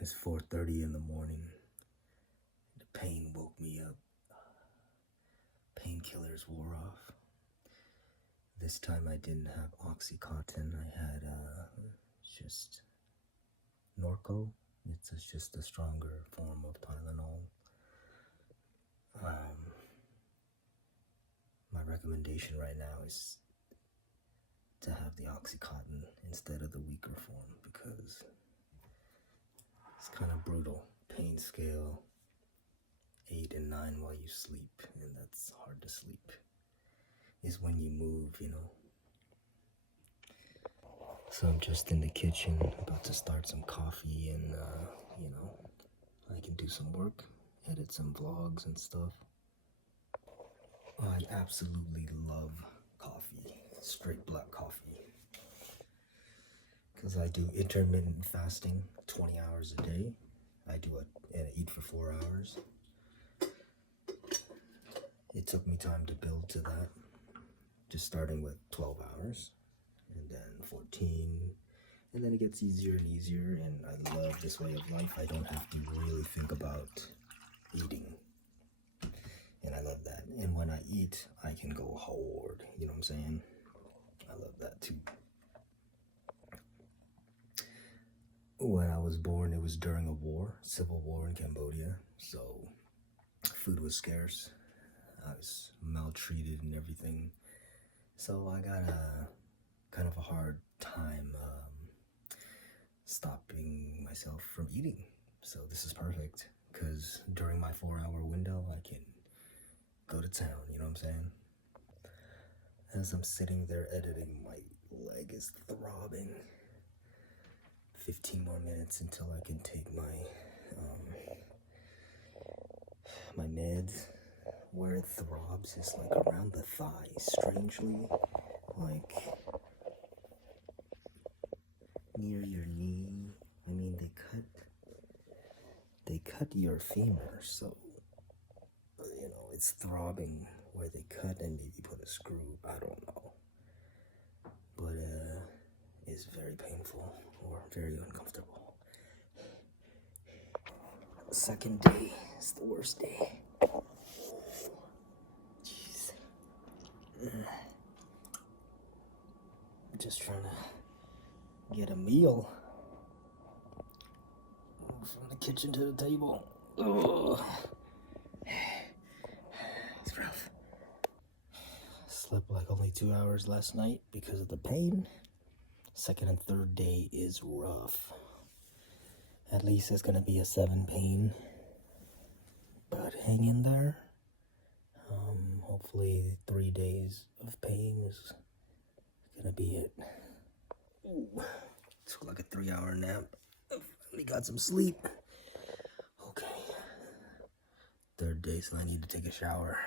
It's 4:30 in the morning. The pain woke me up. Painkillers wore off. This time I didn't have Oxycontin. I had just Norco. It's just a stronger form of Tylenol. My recommendation right now is to have the Oxycontin instead of the weaker form because it's kind of brutal. Pain scale 8 and 9 while you sleep, and that's hard to sleep. Is when you move, So I'm just in the kitchen, about to start some coffee, and I can do some work, edit some vlogs and stuff. I absolutely love coffee, straight black coffee, because I do intermittent fasting 20 hours a day. I eat for 4 hours. It took me time to build to that, just starting with 12 hours and then 14, and then it gets easier and easier, and I love this way of life. I don't have to really think about eating, and I love that. And when I eat, I can go hard, you know what I'm saying? I love that too. When I was born, it was during a war, civil war in Cambodia, so food was scarce. I was maltreated and everything, so I got kind of a hard time stopping myself from eating. So this is perfect, because during my 4-hour window, I can go to town, you know what I'm saying? As I'm sitting there editing, my leg is throbbing. 15 more minutes until I can take my meds. Where it throbs is like around the thigh, strangely, like near your knee. I mean, they cut your femur, so it's throbbing where they cut and maybe put a screw. I don't know, but it's very painful or very uncomfortable. Second day is the worst day. Jeez. I'm just trying to get a meal from the kitchen to the table. Ugh. It's rough. Slept like only 2 hours last night because of the pain. Second and third day is rough. At least it's gonna be a 7 pain, but hang in there. Hopefully 3 days of pain is gonna be it. Ooh, took like a 3-hour nap. We got some sleep. Okay. Third day, so I need to take a shower.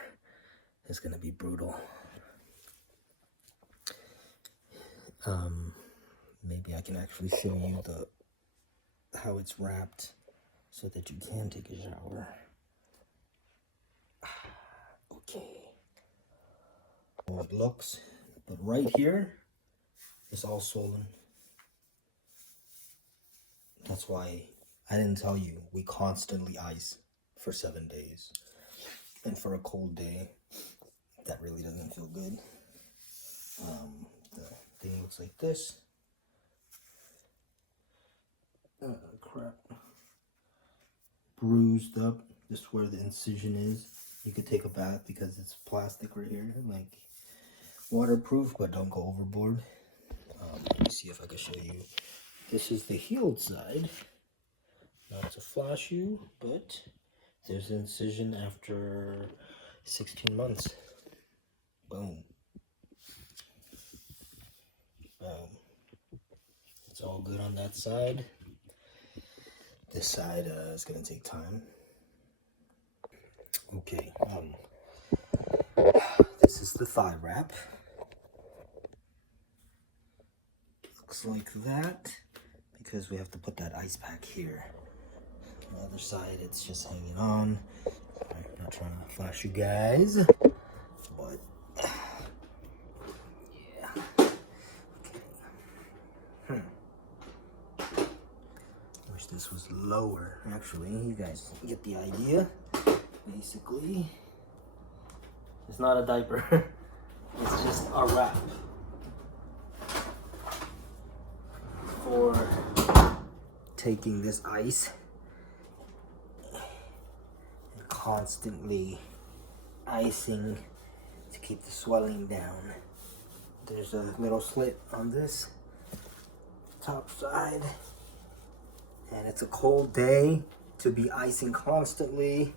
It's gonna be brutal. Maybe I can actually show you how it's wrapped so that you can take a shower. Okay. How it looks, but right here, it's all swollen. That's why I didn't tell you, we constantly ice for 7 days. And for a cold day, that really doesn't feel good. The thing looks like this. Crap. Bruised up. This is where the incision is. You could take a bath because it's plastic right here, like waterproof, but don't go overboard. Let me see if I can show you. This is the healed side. Not to flash you, but there's an incision after 16 months. Boom. Boom. It's all good on that side. This side is gonna take time. Okay, this is the thigh wrap. Looks like that, because we have to put that ice pack here. On the other side, it's just hanging on. I'm not trying to flash you guys, but yeah. Okay. Let me wish this was lower. Actually, you guys get the idea. Basically, it's not a diaper. It's just a wrap for taking this ice and constantly icing to keep the swelling down. There's a little slit on this top side, and it's a cold day to be icing constantly.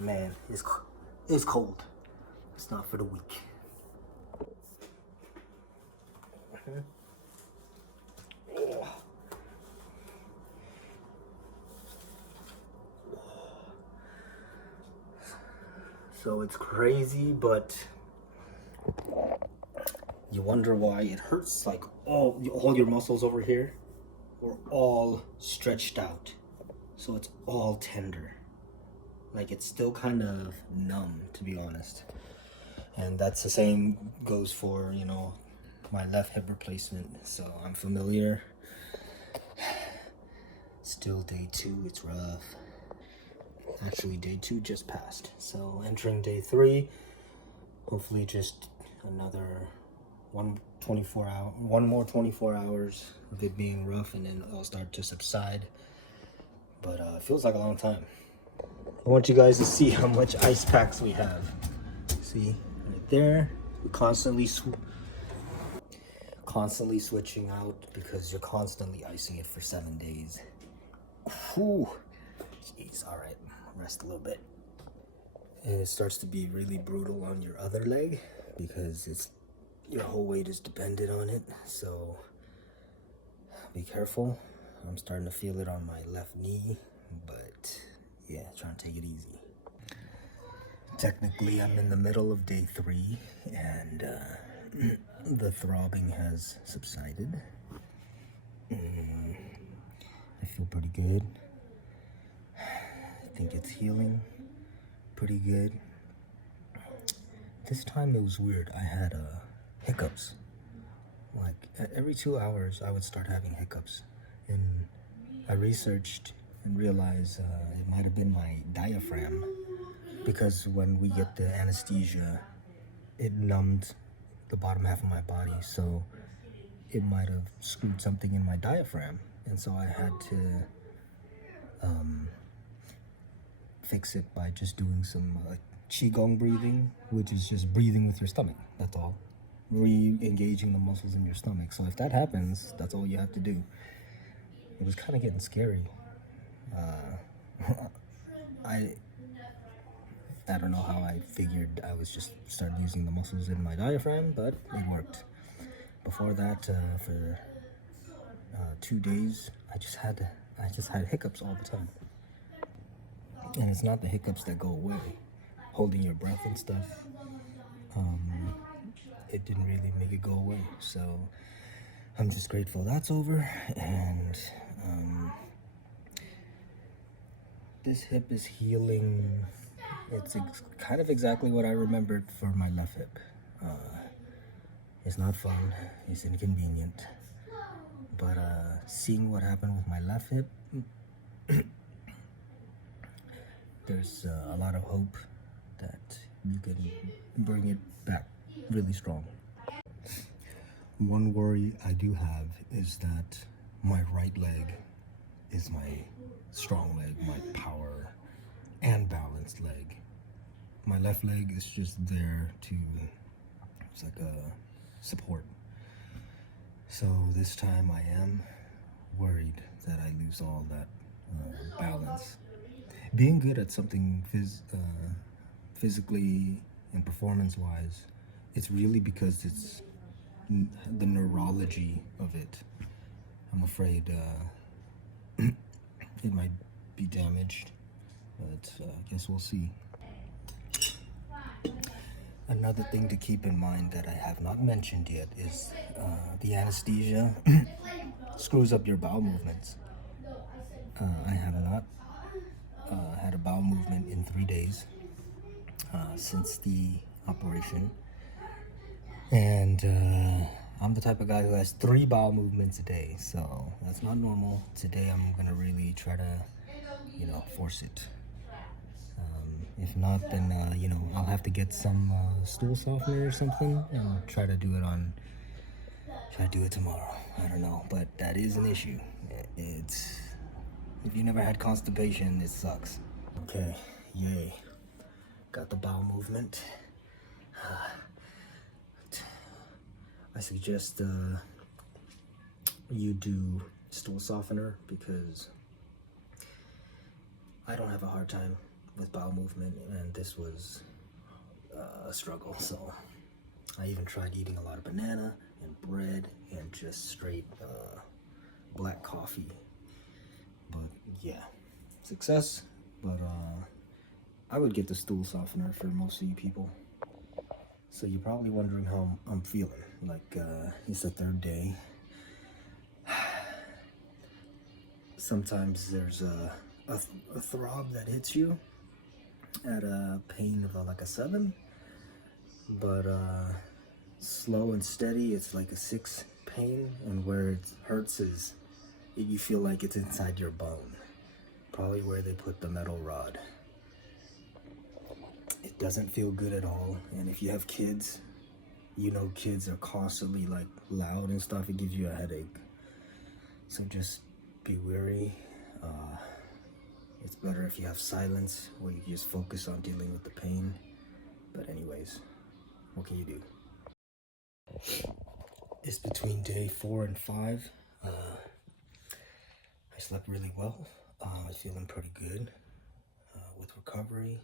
Man, it's cold. It's not for the weak. So it's crazy, but you wonder why it hurts. Like all your muscles over here were all stretched out, so it's all tender. Like it's still kind of numb, to be honest. And that's the same goes for, you know, my left hip replacement. So I'm familiar. Still day 2, it's rough. Actually, day 2 just passed. So entering day 3, hopefully just another one more 24 hours of it being rough, and then it'll start to subside. But it feels like a long time. I want you guys to see how much ice packs we have. See, right there. We constantly switching out because you're constantly icing it for 7 days. Whew. Jeez, all right, rest a little bit. And it starts to be really brutal on your other leg because your whole weight is dependent on it. So be careful. I'm starting to feel it on my left knee, but yeah, trying to take it easy. Technically, I'm in the middle of day 3, and the throbbing has subsided. I feel pretty good. I think it's healing pretty good. This time it was weird. I had hiccups. Like every 2 hours, I would start having hiccups, and I researched and realized it might have been my diaphragm, because when we get the anesthesia, it numbed the bottom half of my body, so it might have screwed something in my diaphragm, and so I had to fix it by just doing some qigong breathing, which is just breathing with your stomach. That's all. Re-engaging the muscles in your stomach. So if that happens, that's all you have to do. It was kind of getting scary. I don't know how I figured I was just starting using the muscles in my diaphragm, but it worked. Before that, for 2 days, I just had hiccups all the time. And it's not the hiccups that go away. Holding your breath and stuff, it didn't really make it go away. So I'm just grateful that's over. And this hip is healing. It's kind of exactly what I remembered for my left hip. It's not fun. It's inconvenient. But seeing what happened with my left hip, there's a lot of hope that you can bring it back really strong. One worry I do have is that my right leg is my strong leg, my power and balanced leg. My left leg is just there to, it's like a support. So this time I am worried that I lose all that balance. Being good at something physically and performance-wise, it's really because it's the neurology of it. I'm afraid it might be damaged, but I guess we'll see. Another thing to keep in mind that I have not mentioned yet is the anesthesia screws up your bowel movements. I have not had a bowel movement in 3 days since the operation, and I'm the type of guy who has 3 bowel movements a day, so that's not normal. Today I'm gonna really try to, force it. If not, then I'll have to get some stool softener or something and try to do it tomorrow. I don't know, but that is an issue. It's If you never had constipation, it sucks. Okay, yay. Got the bowel movement. I suggest you do stool softener because I don't have a hard time with bowel movement, and this was a struggle. So I even tried eating a lot of banana and bread and just straight black coffee. But yeah, success. But I would get the stool softener for most of you people. So you're probably wondering how I'm feeling. Like it's the 3rd day. Sometimes there's a throb that hits you at a pain of like a 7, but slow and steady it's like a 6 pain, and where it hurts is you feel like it's inside your bone, probably where they put the metal rod. It doesn't feel good at all, and if you have kids, kids are constantly like loud and stuff, it gives you a headache. So just be wary. It's better if you have silence where you just focus on dealing with the pain. But anyways, what can you do? It's between day 4 and 5. I slept really well. I was feeling pretty good with recovery.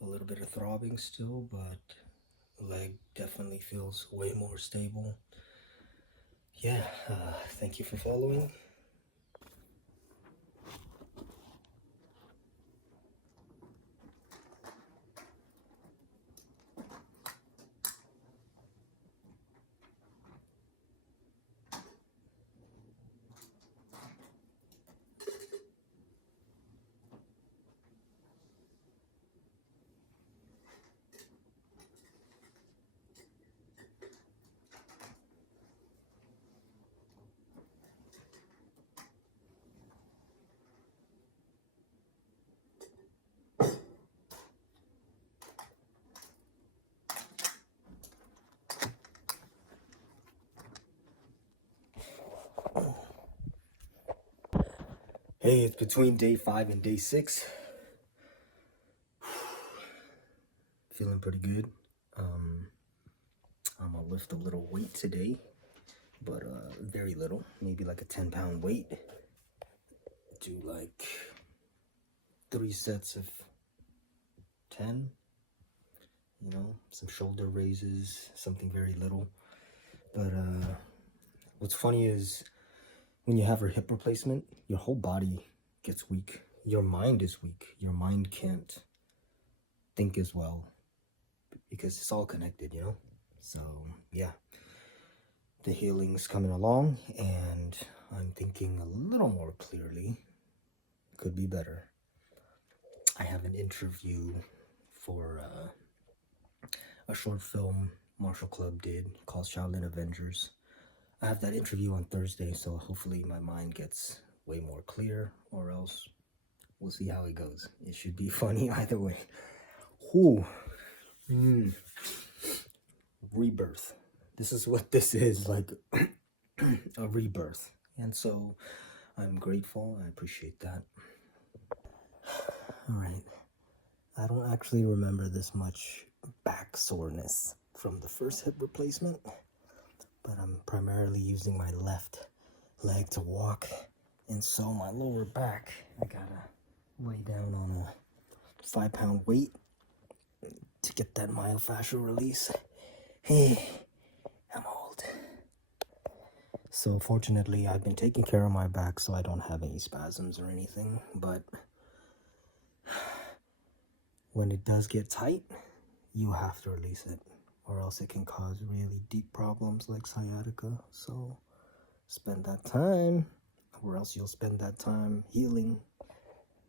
A little bit of throbbing still, but the leg definitely feels way more stable. Yeah, thank you for following. Hey, it's between day 5 and day 6. Feeling pretty good. I'm gonna lift a little weight today, but very little, maybe like a 10-pound weight. Do like 3 sets of 10, some shoulder raises, something very little. But what's funny is when you have a hip replacement, your whole body gets weak. Your mind is weak. Your mind can't think as well because it's all connected, So, yeah, the healing's coming along, and I'm thinking a little more clearly. Could be better. I have an interview for a short film Marshall Club did called Shaolin Avengers. I have that interview on Thursday, so hopefully my mind gets way more clear, or else we'll see how it goes. It should be funny either way. Whew. Rebirth. This is what this is, like a rebirth. And so I'm grateful. I appreciate that. All right. I don't actually remember this much back soreness from the first hip replacement, but I'm primarily using my left leg to walk, and so my lower back, I gotta lay down on a 5-pound weight to get that myofascial release. Hey, I'm old. So fortunately, I've been taking care of my back so I don't have any spasms or anything, but when it does get tight, you have to release it, or else it can cause really deep problems like sciatica. So spend that time, or else you'll spend that time healing,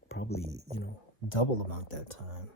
probably, double amount that time.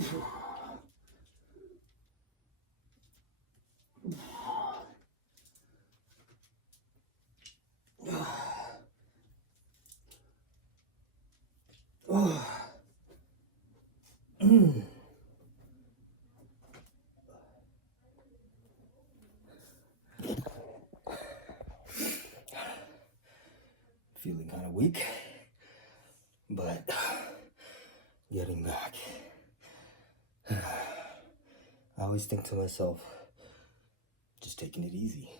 Feeling kind of weak, but getting back. I always think to myself, just taking it easy,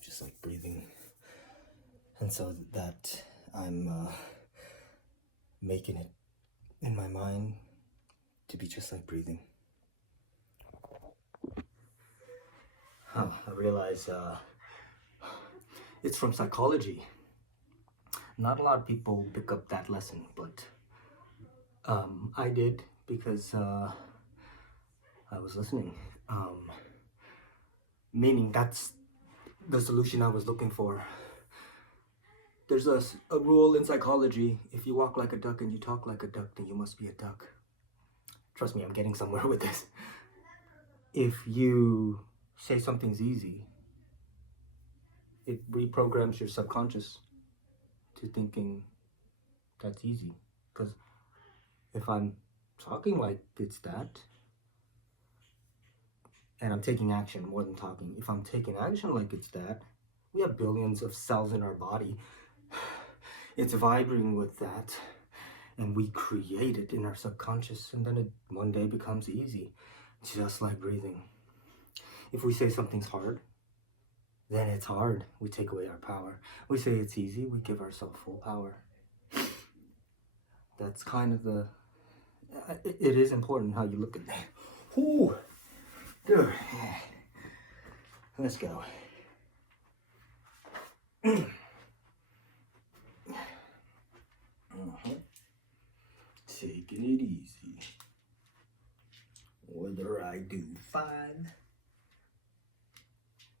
just like breathing. And so that I'm making it in my mind to be just like breathing. I realize it's from psychology. Not a lot of people pick up that lesson, but I did because I was listening. Meaning that's the solution I was looking for. There's a rule in psychology: if you walk like a duck and you talk like a duck, then you must be a duck. Trust me, I'm getting somewhere with this. If you say something's easy, it reprograms your subconscious to thinking that's easy. Because if I'm talking like it's that, and I'm taking action more than talking, if I'm taking action like it's that, we have billions of cells in our body. It's vibrating with that, and we create it in our subconscious, and then it one day becomes easy, just like breathing. If we say something's hard, then it's hard. We take away our power. We say it's easy, we give ourselves full power. That's kind of the, it is important how you look at that. Ooh, good. Let's go. Taking it easy. Whether I do 5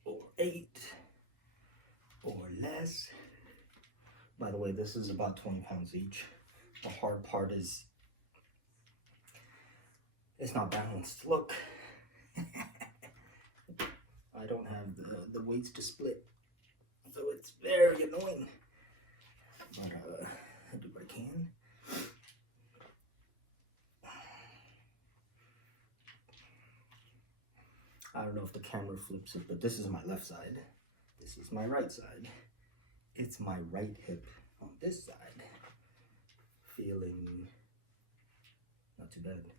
or 8 or less. By the way, this is about 20 pounds each. The hard part is it's not balanced. Look, I don't have the weights to split, so it's very annoying. But I do what I can. I don't know if the camera flips it, but this is my left side. This is my right side. It's my right hip on this side. Feeling not too bad.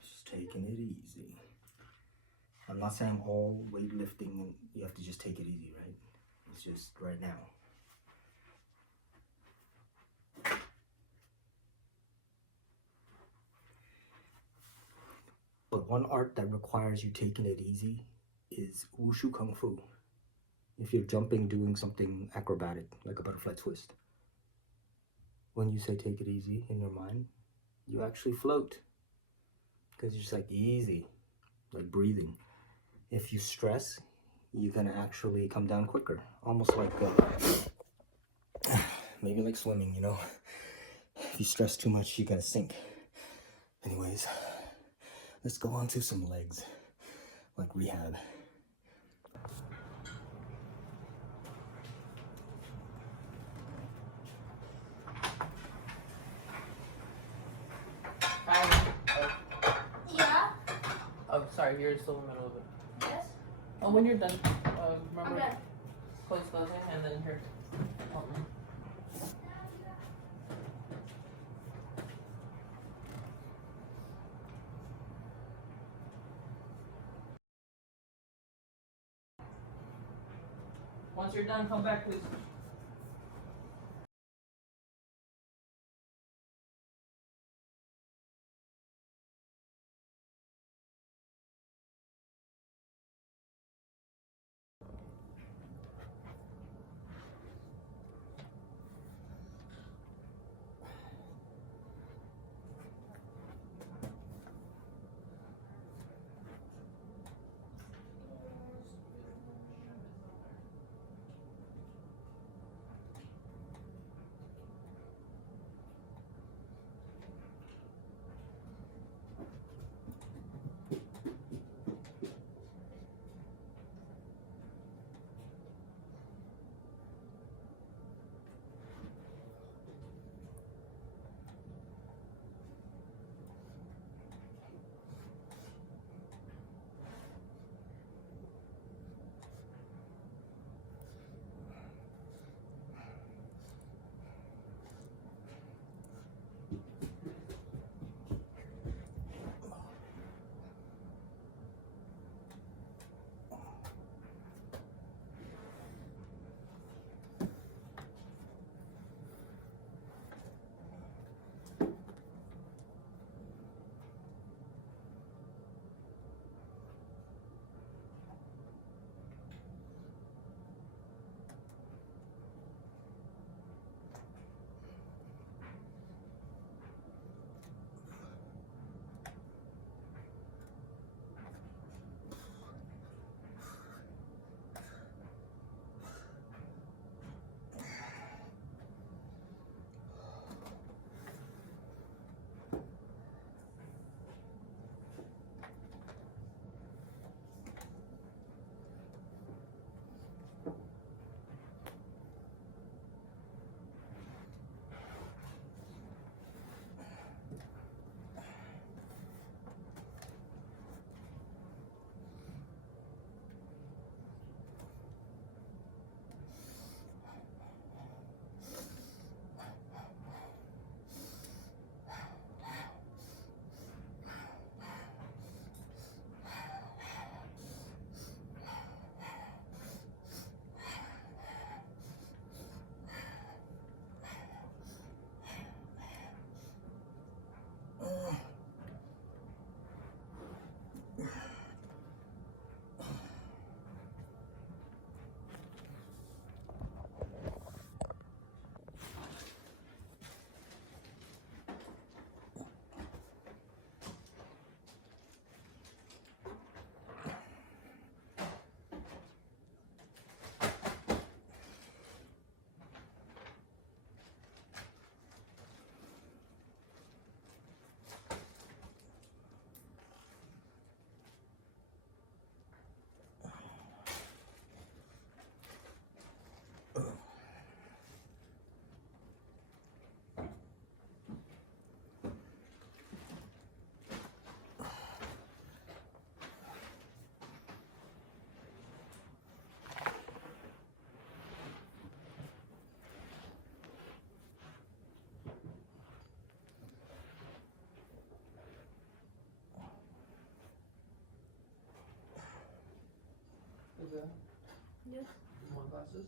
Just taking it easy. I'm not saying all weightlifting you have to just take it easy, right? It's just right now. But one art that requires you taking it easy is wushu kung fu. If you're jumping, doing something acrobatic, like a butterfly twist, when you say take it easy in your mind, you actually float. Because you're just like easy, like breathing. If you stress, you're gonna actually come down quicker. Almost like, maybe like swimming, you know? If you stress too much, you're gonna sink. Anyways, let's go on to some legs, like rehab. Yeah. Oh, sorry, you're still in the middle of it. Yes. Oh, when you're done, remember, Okay. closing, and then here. Help me. Once you're done, come back, please. Is it? Yes. More glasses?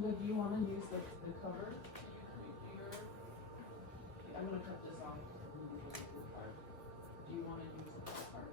Look, do you want to use the cover? I'm gonna cut this off. Do you want to use the part?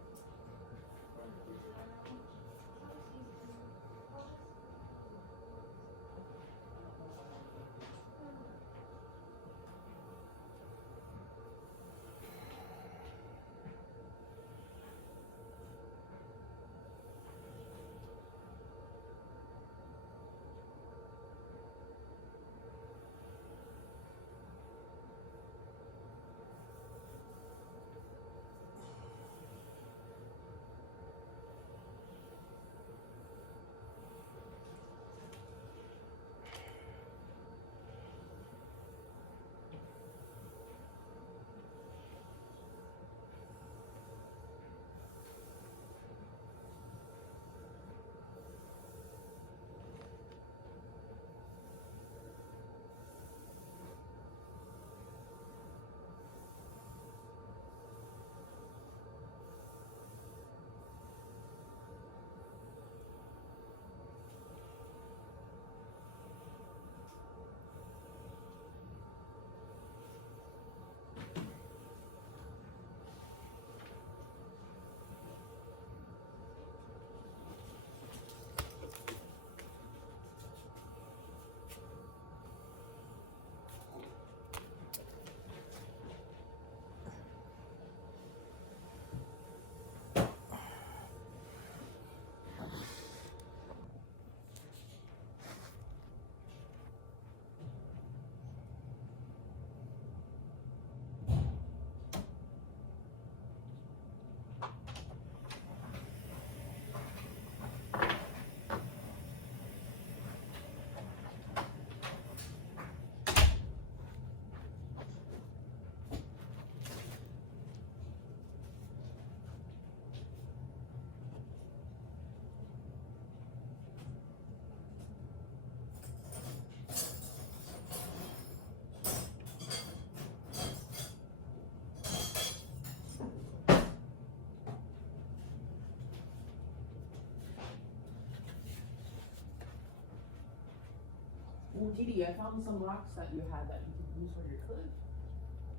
Well, Didi, I found some rocks that you had that you could use for your clip.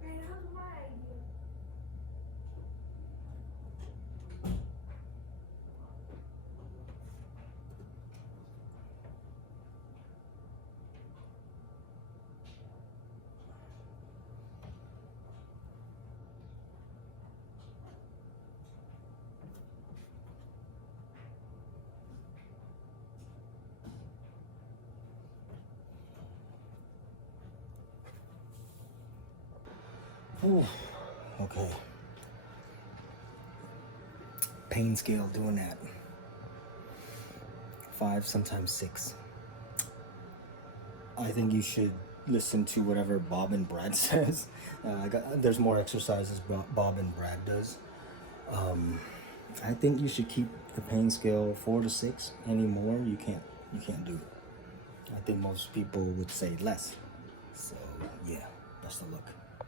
And that was my idea. Ooh, okay. Pain scale doing that. 5, sometimes 6. I think you should listen to whatever Bob and Brad says. There's more exercises Bob and Brad does. I think you should keep the pain scale 4 to 6. Any more, you can't do it. I think most people would say less. So yeah, best of luck.